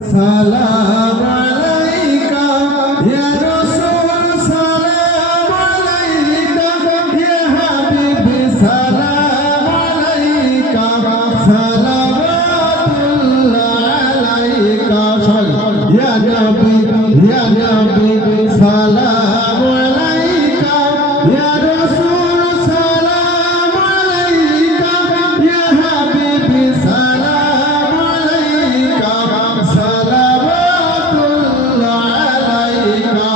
সালাম আলাইকা ইয়া রাসূল সালাম আলাইকা ইয়া হাবিবি সালাম আলাইকা সালাওয়াতুল্লাহ আলাইকা ইয়া নবী সালাম আলাইকা ইয়া রাসূল সালাম আলাইকা ইয়া হাবিবি সালাম আলাইকা সালাওয়াতুল্লাহ আলাইকা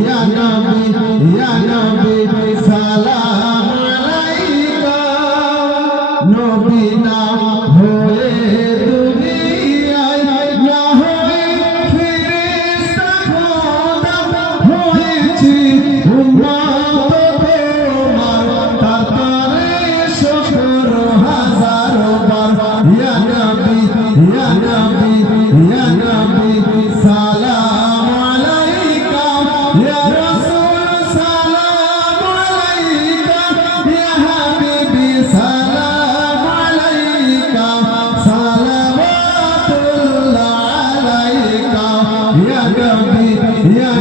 ইয়া নবী সালাম আলাইকা নবী না হয়ে দুনিয়ায় না হয়ে ফেরেশতা খোদা হয়েছি উম্মত তোমার তারে শুকর হাজারো বার ইয়া নবী সালাম আলাইকা ইয়া রাসূল সালাম আলাইকা ইয়া হাবিবি সালাম আলাইকা সালাওয়াতুল্লাহ আলাইকা ইয়া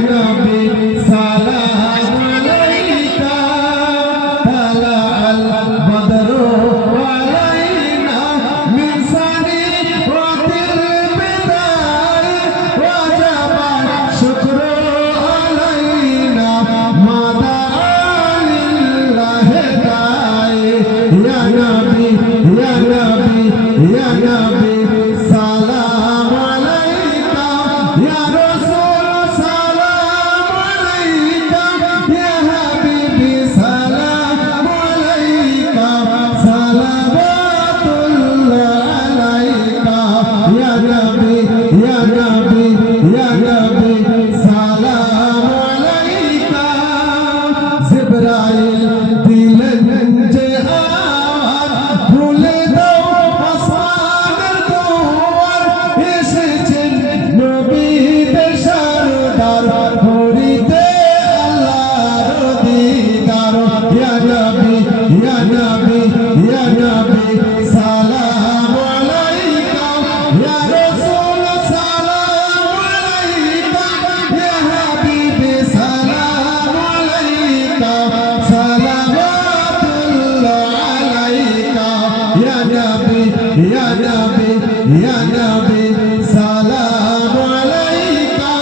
নবী সালাম আলাইকা তালা আল বদরু আলাইনা মিন সানিয়াতিল বিদায় ওয়াজাবা শুকরু আলাইনা মাদা আলিল্লাহ তাই ইয়া নবী সালাম আলাইকা ইয়া রাসূল সালাম আলাইকা ইয়া হাবিবি সালাম আলাইকা সালাওয়াতুল্লাহ আলাইকা ইয়া নবী সালাম আলাইকা জিবরাইল দিলেন যে আওয়াজ ভুলে দাও আসমানের দুয়ার এসেছেন নবীদের সরদার করিতে আল্লাহর দিদার ইয়া নবী সালাম আলাইকা ইয়া রাসূল সালাম আলাইকা ইয়া হাবিবি সালাম আলাইকা সালাওয়াতুল্লাহ আলাইকা ইয়া নবী সালাম আলাইকা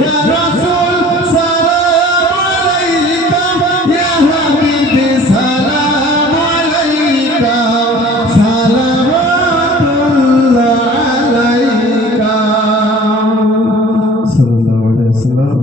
ইয়া রাসূল সালাম আলাইকা ইয়া হাবিবি সালাম আলাইকা সালাওয়াতুল্লাহ আলাইকা সাল্লাল্লাহু আলাইহি ওয়াসাল্লাম।